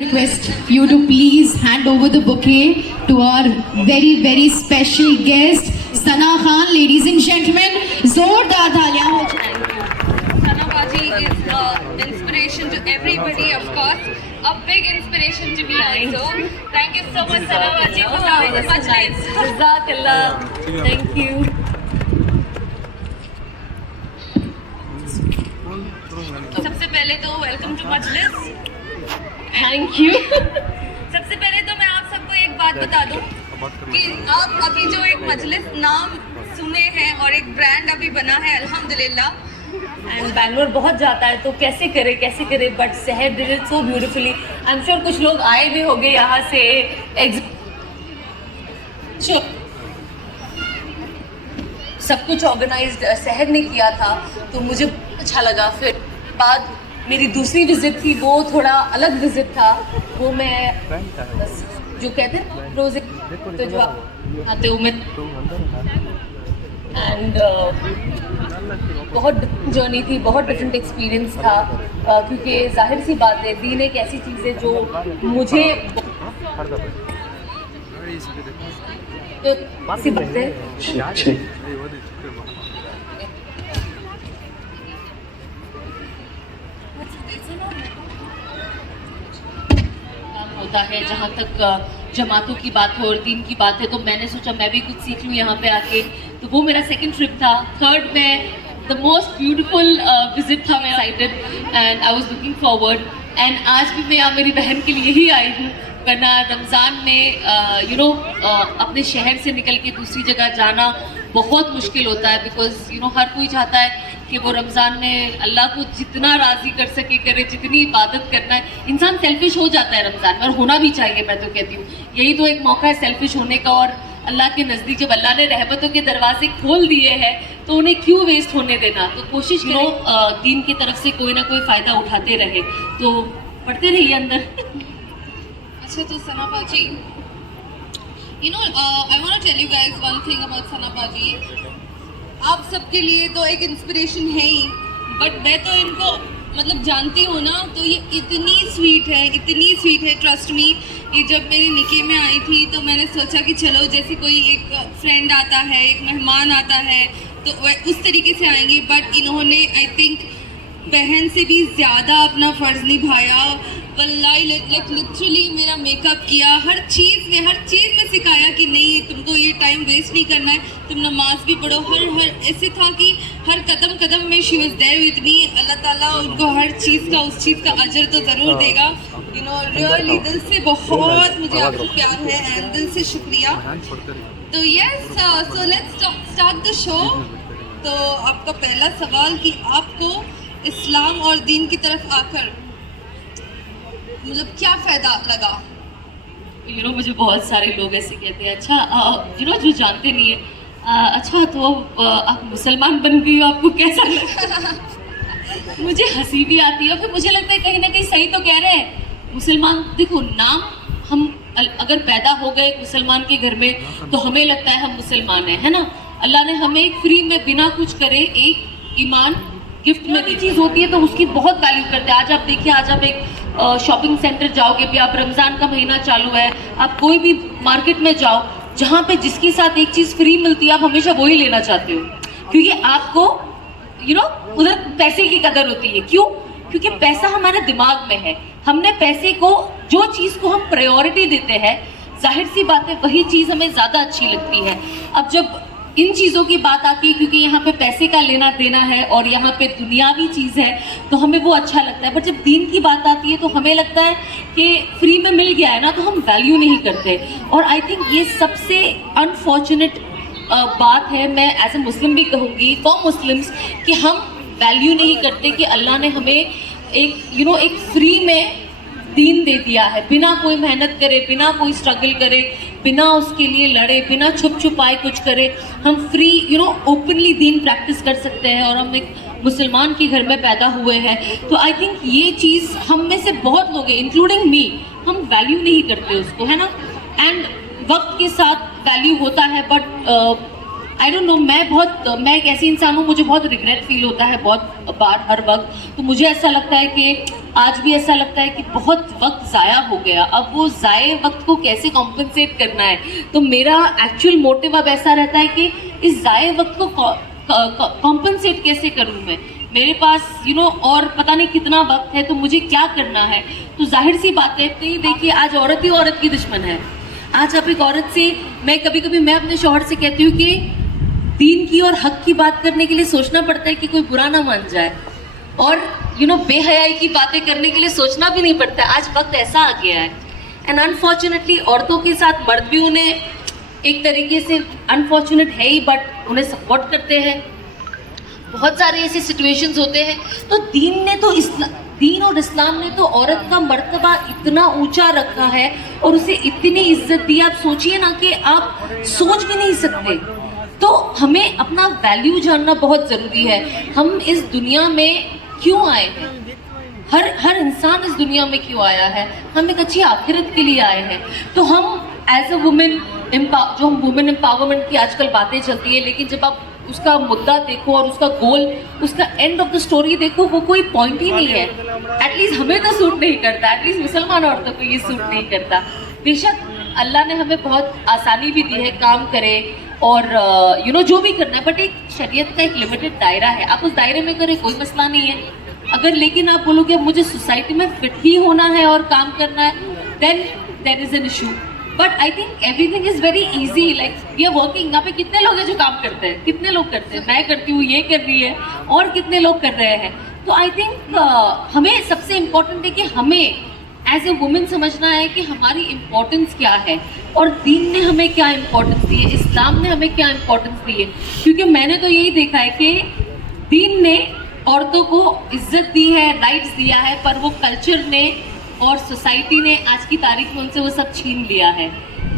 Request you to please hand over the bouquet to our very, very special guest, Sana Khan. Ladies and gentlemen, zordar taaliyan ho chahiye. Sana Baji is an inspiration to everybody, of course. A big inspiration to me also. Thank you so much, Sana Baji, for having the majlis. Jazakallah. Thank you. सबसे पहले तो welcome to मजलिस. Thank you. सबसे पहले तो मैं आप सबको एक बात बता दूं कि आप अभी जो एक मजलिस नाम सुने हैं और एक ब्रांड अभी बना है अल्हम्दुलिल्लाह. एंड बैंगलोर बहुत जाता है तो कैसे करे बट शहर did it so beautifully. I am sure कुछ लोग आए भी होंगे यहाँ से. सब कुछ ऑर्गेनाइज्ड शहर ने किया था तो मुझे अच्छा लगा. फिर बाद मेरी दूसरी विजिट थी, वो थोड़ा अलग विजिट था. वो मैं जो कहते हैं रोजे तो जो आते हो मैं एंड बहुत जर्नी थी, बहुत डिफरेंट एक्सपीरियंस था. क्योंकि जाहिर सी बात है दीन एक ऐसी चीज़ है जो मुझे तो सी बात है होता है. जहाँ तक जमातों की बात हो और दीन की बात है तो मैंने सोचा मैं भी कुछ सीख लूँ यहाँ पे आके. तो वो मेरा सेकंड ट्रिप था. थर्ड में द मोस्ट ब्यूटीफुल विजिट था. मैं excited and I was looking forward. And आज भी मैं यहाँ मेरी बहन के लिए ही आई हूँ, वरना रमज़ान में अपने शहर से निकल के दूसरी जगह जाना बहुत मुश्किल होता है. बिकॉज हर कोई चाहता है कि वो रमज़ान में अल्लाह को जितना राज़ी कर सके करे, जितनी इबादत करना है. इंसान सेल्फिश हो जाता है रमज़ान में, और होना भी चाहिए. मैं तो कहती हूँ यही तो एक मौका है सेल्फिश होने का. और अल्लाह के नज़दीक जब अल्लाह ने रहमतों के दरवाजे खोल दिए हैं तो उन्हें क्यों वेस्ट होने देना. तो कोशिश करो दीन की तरफ से कोई ना कोई फ़ायदा उठाते रहे. तो पढ़ते रहिए अंदर. अच्छा, तो सना बाजी, I want to tell you guys one thing about सना बाजी. आप सबके लिए तो एक इंस्पिरेशन है ही, बट मैं तो इनको मतलब जानती हूँ ना, तो ये इतनी स्वीट है. ट्रस्ट मी, ये जब मेरी निके में आई थी तो मैंने सोचा कि चलो जैसे कोई एक फ्रेंड आता है, एक मेहमान आता है तो उस तरीके से आएंगी. बट इन्होंने आई थिंक बहन से भी ज़्यादा अपना फ़र्ज़ निभाया. वल्लाही लिटरली मेरा मेकअप किया, हर चीज़ में सिखाया कि नहीं तुमको ये टाइम वेस्ट नहीं करना है, तुम नमाज भी पढ़ो. हर ऐसे था कि हर कदम में she was there with me. अल्लाह ताला उनको हर चीज़ का उस चीज़ का अजर तो ज़रूर देगा. रियली दिल से बहुत मुझे आपको प्यार है एंड दिल से शुक्रिया. तो yes, so let's start the show. तो आपका पहला सवाल कि आपको इस्लाम और दीन की तरफ आकर मतलब क्या फ़ायदा लगा. मुझे बहुत सारे लोग ऐसे कहते हैं अच्छा जो जानते नहीं है अच्छा तो आप मुसलमान बन गई हो, आपको कैसा लगा. मुझे हंसी भी आती है. फिर मुझे लगता है कहीं ना कहीं सही तो कह रहे हैं. मुसलमान देखो, नाम हम अगर पैदा हो गए मुसलमान के घर में तो हमें लगता है हम मुसलमान हैं, है ना. अल्लाह ने हमें एक फ्री में बिना कुछ करे एक ईमान गिफ्ट में की चीज़ होती है तो उसकी बहुत वैल्यू करते हैं. आज आप देखिए, आज आप एक शॉपिंग सेंटर जाओगे भी, आप रमज़ान का महीना चालू है, आप कोई भी मार्केट में जाओ, जहाँ पे जिसके साथ एक चीज़ फ्री मिलती है आप हमेशा वही लेना चाहते हो. क्योंकि आपको उधर पैसे की कदर होती है. क्यों? क्योंकि पैसा हमारे दिमाग में है. हमने पैसे को, जो चीज़ को हम प्रायोरिटी देते हैं, जाहिर सी बात है वही चीज़ हमें ज़्यादा अच्छी लगती है. अब जब इन चीज़ों की बात आती है, क्योंकि यहाँ पे पैसे का लेना देना है और यहाँ पे दुनियावी चीज़ है तो हमें वो अच्छा लगता है. बट जब दीन की बात आती है तो हमें लगता है कि फ्री में मिल गया है ना, तो हम वैल्यू नहीं करते. और आई थिंक ये सबसे अनफॉर्चुनेट बात है. मैं एज ए मुस्लिम भी कहूँगी फॉर मुस्लिम्स कि हम वैल्यू नहीं करते कि अल्लाह ने हमें एक फ्री में दीन दे दिया है, बिना कोई मेहनत करे, बिना कोई स्ट्रगल करे, बिना उसके लिए लड़े, बिना छुपाए कुछ करे. हम फ्री ओपनली दीन प्रैक्टिस कर सकते हैं और हम एक मुसलमान के घर में पैदा हुए हैं. तो आई थिंक ये चीज़ हम में से बहुत लोग हैं इंक्लूडिंग मी, हम वैल्यू नहीं करते उसको, है ना. एंड वक्त के साथ वैल्यू होता है. बट आई डोंट नो, मैं एक ऐसी इंसान हूँ, मुझे बहुत रिग्रेट फील होता है बहुत बार हर वक्त. तो मुझे ऐसा लगता है कि آج بھی ایسا لگتا ہے کہ بہت وقت ضائع ہو گیا, اب وہ ضائع وقت کو کیسے کمپنسیٹ کرنا ہے. تو میرا ایکچوئل موٹیو اب ایسا رہتا ہے کہ اس ضائع وقت کو کمپنسیٹ کیسے کروں میں. میرے پاس اور پتہ نہیں کتنا وقت ہے, تو مجھے کیا کرنا ہے. تو ظاہر سی بات ہے, دیکھیے آج عورت ہی عورت کی دشمن ہے. آج آپ ایک عورت سے, میں کبھی کبھی میں اپنے شوہر سے کہتی ہوں کہ دین کی اور حق کی بات کرنے کے لیے سوچنا پڑتا ہے کہ کوئی برا نہ مان جائے, اور بے حیائی کی باتیں کرنے کے لیے سوچنا بھی نہیں پڑتا ہے. آج وقت ایسا آ گیا ہے, اینڈ انفارچونیٹلی عورتوں کے ساتھ مرد بھی انہیں ایک طریقے سے انفارچونیٹ ہے ہی, بٹ انہیں سپورٹ کرتے ہیں. بہت سارے ایسے سچویشنز ہوتے ہیں. تو دین اور اسلام نے تو عورت کا مرتبہ اتنا اونچا رکھا ہے اور اسے اتنی عزت دی, آپ سوچئے نا کہ آپ سوچ بھی نہیں سکتے. تو ہمیں اپنا ویلیو جاننا بہت ضروری ہے. ہم اس دنیا میں کیوں آئے ہیں, ہر انسان اس دنیا میں کیوں آیا ہے, ہم ایک اچھی آخرت کے لیے آئے ہیں. تو ہم ایز اے وومن, جو ہم وومن امپاورمنٹ کی آج کل باتیں چلتی ہیں, لیکن جب آپ اس کا مدعا دیکھو اور اس کا گول, اس کا اینڈ آف دا اسٹوری دیکھو, وہ کوئی پوائنٹ ہی نہیں ہے. ایٹ لیسٹ ہمیں تو سوٹ نہیں کرتا, ایٹ لیسٹ مسلمان عورتوں کو یہ سوٹ نہیں کرتا. بے شک اللہ نے ہمیں بہت آسانی بھی دی ہے, کام کرے اور جو بھی کرنا ہے, بٹ ایک شریعت کا ایک لمیٹڈ دائرہ ہے. آپ اس دائرے میں کریں, کوئی مسئلہ نہیں ہے. اگر لیکن آپ بولو کہ مجھے سوسائٹی میں فٹ ہی ہونا ہے اور کام کرنا ہے, then there is an issue. But I think every thing is very easy. Like we are working. یہاں پہ کتنے لوگ ہیں جو کام کرتے ہیں, کتنے لوگ کرتے ہیں, میں کرتی ہوں, یہ کر رہی ہے, اور کتنے لوگ کر رہے ہیں. تو آئی تھنک ہمیں سب سے امپورٹنٹ ہے کہ ہمیں ایز اے وومن سمجھنا ہے کہ ہماری امپورٹنس کیا ہے, اور دین نے ہمیں کیا امپورٹنس دی ہے, اسلام نے ہمیں کیا امپورٹنس دی ہے. کیونکہ میں نے تو یہی دیکھا ہے کہ دین نے عورتوں کو عزت دی ہے, رائٹس دیا ہے, پر وہ کلچر نے اور سوسائٹی نے آج کی تاریخ میں ان سے وہ سب چھین لیا ہے.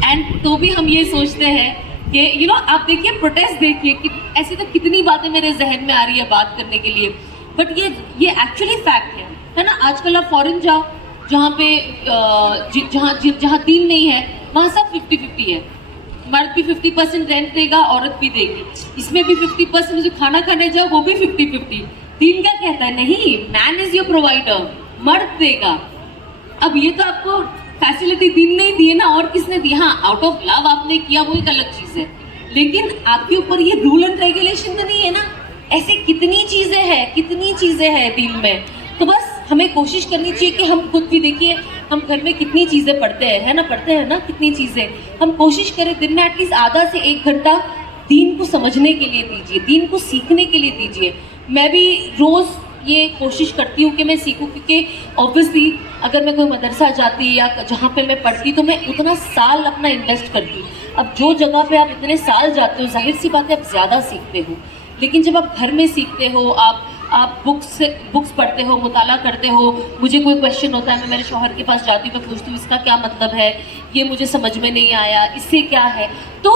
اینڈ تو بھی ہم یہ سوچتے ہیں کہ آپ دیکھیے پروٹیسٹ دیکھیے, ایسی تو کتنی باتیں میرے ذہن میں آ رہی ہے بات کرنے کے لیے, بٹ یہ ایکچولی فیکٹ ہے نا. آج کل آپ فورن جاؤ, جہاں پہ جہاں دین نہیں ہے, وہاں سب 50-50 ہے. مرد بھی 50% رینٹ دے گا, عورت بھی دے گی. اس میں بھی 50% جو کھانا کھانے جاؤ وہ بھی 50-50. دین کیا کہتا ہے, نہیں, مین از یور پرووائڈر, مرد دے گا. اب یہ تو آپ کو فیسلٹی دین نہیں دی ہے نا, اور کس نے دی؟ ہاں, آؤٹ آف لو آپ نے کیا, وہ ایک الگ چیز ہے, لیکن آپ کے اوپر یہ رول اینڈ ریگولیشن تو نہیں ہے نا. ایسے کتنی چیزیں ہیں دین میں. تو بس ہمیں کوشش کرنی چاہیے کہ ہم خود بھی دیکھیے, ہم گھر میں کتنی چیزیں پڑھتے ہیں نا, کتنی چیزیں. ہم کوشش کریں دن میں ایٹ لیسٹ آدھا سے 1 گھنٹہ دین کو سمجھنے کے لیے دیجیے, دین کو سیکھنے کے لیے دیجیے. میں بھی روز یہ کوشش کرتی ہوں کہ میں سیکھوں, کیونکہ اوبویسلی اگر میں کوئی مدرسہ جاتی یا جہاں پہ میں پڑھتی تو میں اتنا سال اپنا انویسٹ کرتی ہوں. اب جو جگہ پہ آپ اتنے سال جاتے ہو, ظاہر سی بات ہے آپ زیادہ سیکھتے ہو. لیکن جب آپ گھر میں سیکھتے ہو, آپ بکس پڑھتے ہو, مطالعہ کرتے ہو. مجھے کوئی کویشچن ہوتا ہے, میں میرے شوہر کے پاس جاتی ہوں, میں پوچھتی ہوں اس کا کیا مطلب ہے, یہ مجھے سمجھ میں نہیں آیا, اس سے کیا ہے. تو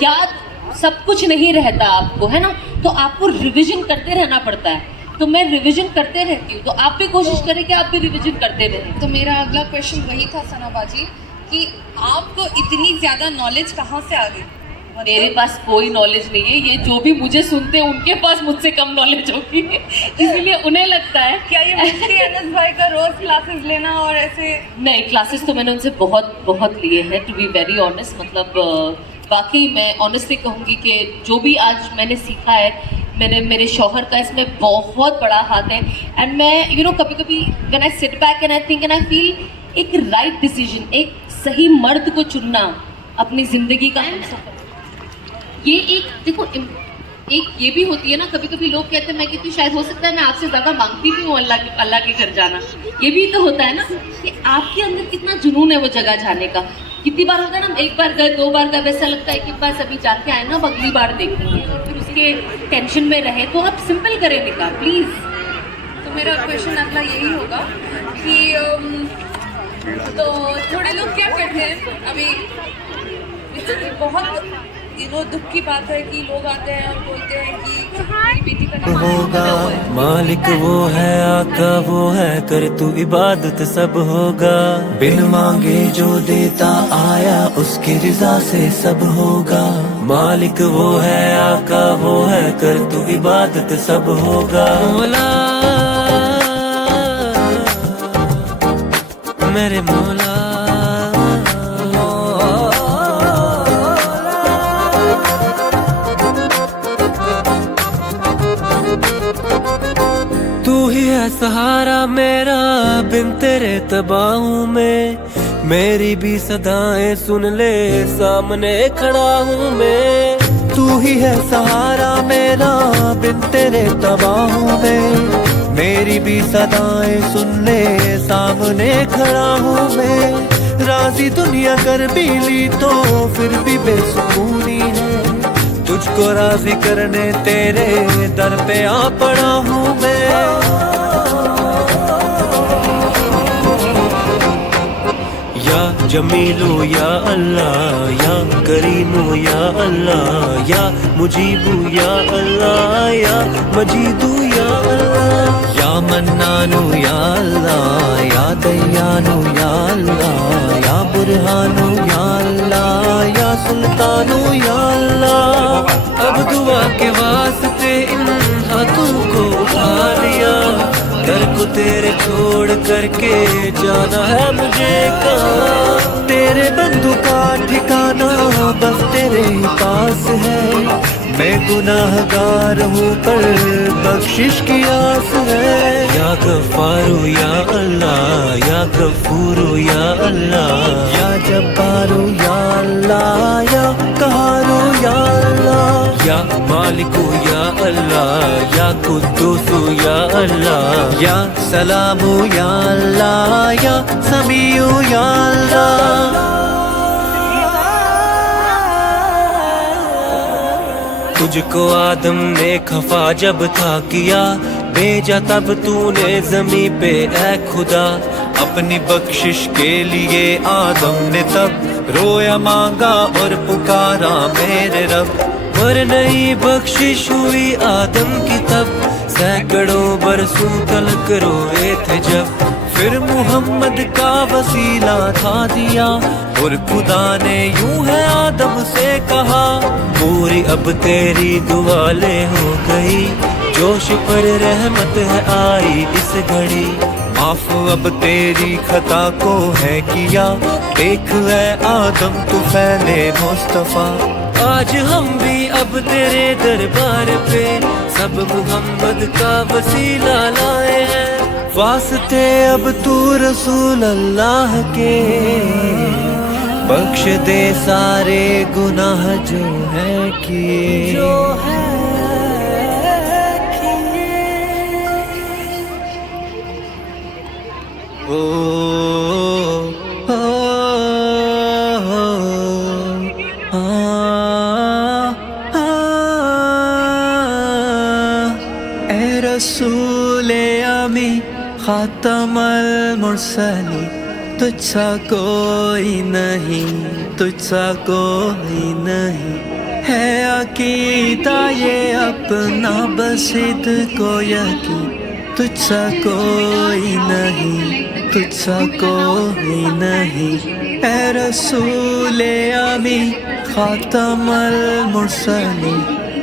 یاد سب کچھ نہیں رہتا آپ کو, ہے نا. تو آپ کو ریویژن کرتے رہنا پڑتا ہے. تو میں ریویژن کرتے رہتی ہوں, تو آپ بھی کوشش کریں کہ آپ بھی ریویژن کرتے رہیں. تو میرا اگلا کویشچن وہی تھا ثنا باجی کہ آپ کو اتنی زیادہ نالج کہاں سے آ گئی؟ میرے پاس کوئی نالج نہیں ہے, یہ جو بھی مجھے سنتے ہیں ان کے پاس مجھ سے کم نالج ہوگی, اسی لیے انہیں لگتا ہے. کیا یہ مفتی انس بھائی کا روز کلاسز لینا اور ایسے؟ نہیں, کلاسز تو میں نے ان سے بہت لیے ہیں, ٹو بی ویری آنیسٹ. مطلب واقعی میں آنیسٹلی کہوں گی کہ جو بھی آج میں نے سیکھا ہے, میرے شوہر کا اس میں بہت بڑا ہاتھ ہے. اینڈ میں کبھی کبھی when I sit back and I think and I feel ایک رائٹ ڈیسیجن, ایک صحیح مرد کو چننا اپنی زندگی کا ہم سفر. یہ ایک دیکھو, ایک یہ بھی ہوتی ہے نا, کبھی کبھی لوگ کہتے ہیں, میں کہتی ہوں شاید ہو سکتا ہے میں آپ سے زیادہ مانگتی بھی ہوں اللہ کے گھر جانا. یہ بھی تو ہوتا ہے نا کہ آپ کے اندر کتنا جنون ہے وہ جگہ جانے کا. کتنی بار ہوتا ہے نا, 1 بار گئے, 2 بار گئے, ویسا لگتا ہے کہ بس ابھی جا کے آئے نا, اب اگلی بار دیکھیں گے, اور پھر اس کے ٹینشن میں رہے. تو آپ سمپل کریں نکاح پلیز. تو میرا کویشچن اگلا یہی ہوگا کہ تو تھوڑے لوگ کیا کہتے ہیں, ابھی بہت دکھ کی بات ہے کہ لوگ آتے ہیں اور بولتے ہیں کہ میری بیٹی کا نام ہوگا, مالک وہ ہے, آقا وہ ہے, کر تو عبادت سب ہوگا. بن مانگے جو دیتا آیا, اس کی رضا سے سب ہوگا. مالک وہ ہے, آقا وہ ہے, کر تو عبادت سب ہوگا. مولا मेरे मौला तू ही है सहारा मेरा, बिन तेरे तबाह हूँ मैं। मेरी भी सदाएं सुन ले, सामने खड़ा हूँ मैं। तू ही है सहारा मेरा, बिन तेरे तबाह हूँ मैं। मेरी भी सदाएं सुन ले, सामने खड़ा हूँ मैं। राजी दुनिया कर भी ली तो फिर भी बेसुकूनी है। तुझको राजी करने तेरे दर पे आ पड़ा हूँ मैं। या जमीलो या अल्लाह, या करीमो या अल्लाह, या मुजीबू या अल्लाह, या मजीदू या अल्लाह, या मन्नानु या अल्लाह, या दयानु या अल्लाह, या बुरहानु या अल्लाह, या सुल्तानु या अल्लाह। अब दुआ के वास्ते इन हाथों को उठा लिया, घर को तेरे छोड़ करके जाना है मुझे कहाँ। तेरे बंधु का ठिकाना बस तेरे ही पास है। मैं गुनाहगार हूँ पर बख्शिश की आस है। या गफ्फारू या अल्लाह, या गफूरू या अल्लाह, या जब्बारू या अल्लाह, या कहारू या अल्लाह, या मालिकू या अल्लाह, या कुद्दूसू या अल्लाह, या सलामू या अल्लाह, या समीऊ या अल्लाह। तुझको आदम ने खफा जब था किया, भेजा तब तूने जमी पे ऐ खुदा। अपनी बख्शिश के लिए आदम ने तब रोया मांगा और पुकारा मेरे रब। पर नई बख्शिश हुई आदम की तब, सैकड़ों बरसों तलक रोए थे जब। फिर मुहम्मद का वसीला था दिया, और खुदा ने यूं है आदम से कहा, पूरी अब तेरी दुआले हो गई, जोश पर रहमत है आई इस घड़ी। माफ अब तेरी खता को है किया, देख है आदम तू फैले मुस्तफा। आज हम भी अब तेरे दरबार पे सब मुहम्मद का वसीला लाए हैं। वास्ते अब तू रसूल अल्लाह के, बख्श दे सारे गुनाह जो है किए। ओ, ओ, ए रसूले अमी खातमल मुरसली, तुझसा कोई नहीं, तुझसा कोई नहीं। है अकीदा ये अपना बसिद को यकीन, तुझसा कोई नहीं, तुझसा कोई नहीं। ए रसूले अमी खातमल मुरसली,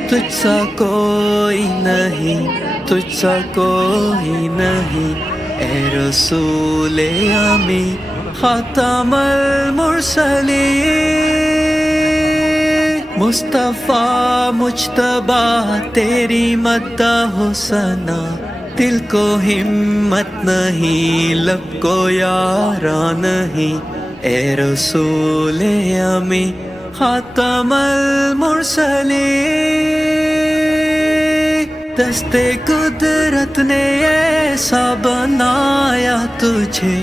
तुझसा कोई नहीं, तुझसा कोई नहीं। ए रसूले अमी खातमल मुरसली, मुस्तफा मुज्तबा तेरी मद्दाह हो सना। दिल को हिम्मत नहीं, लब को यारा नहीं। ए रसूले अमी खातमल मुरसली, दस्ते कुदरत ने ऐसा बनाया तुझे,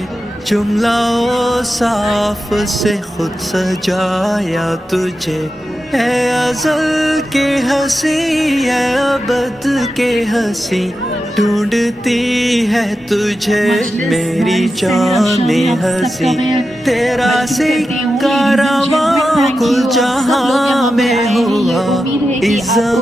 जुमला ओ साफ से खुद सजाया तुझे। है अज़ल के हंसी है अबद के हंसी, ढूंढती है तुझे मेरी जान हंसी। तेरा सिक्का रवां कुल जहां में हुआ इज़्ज़त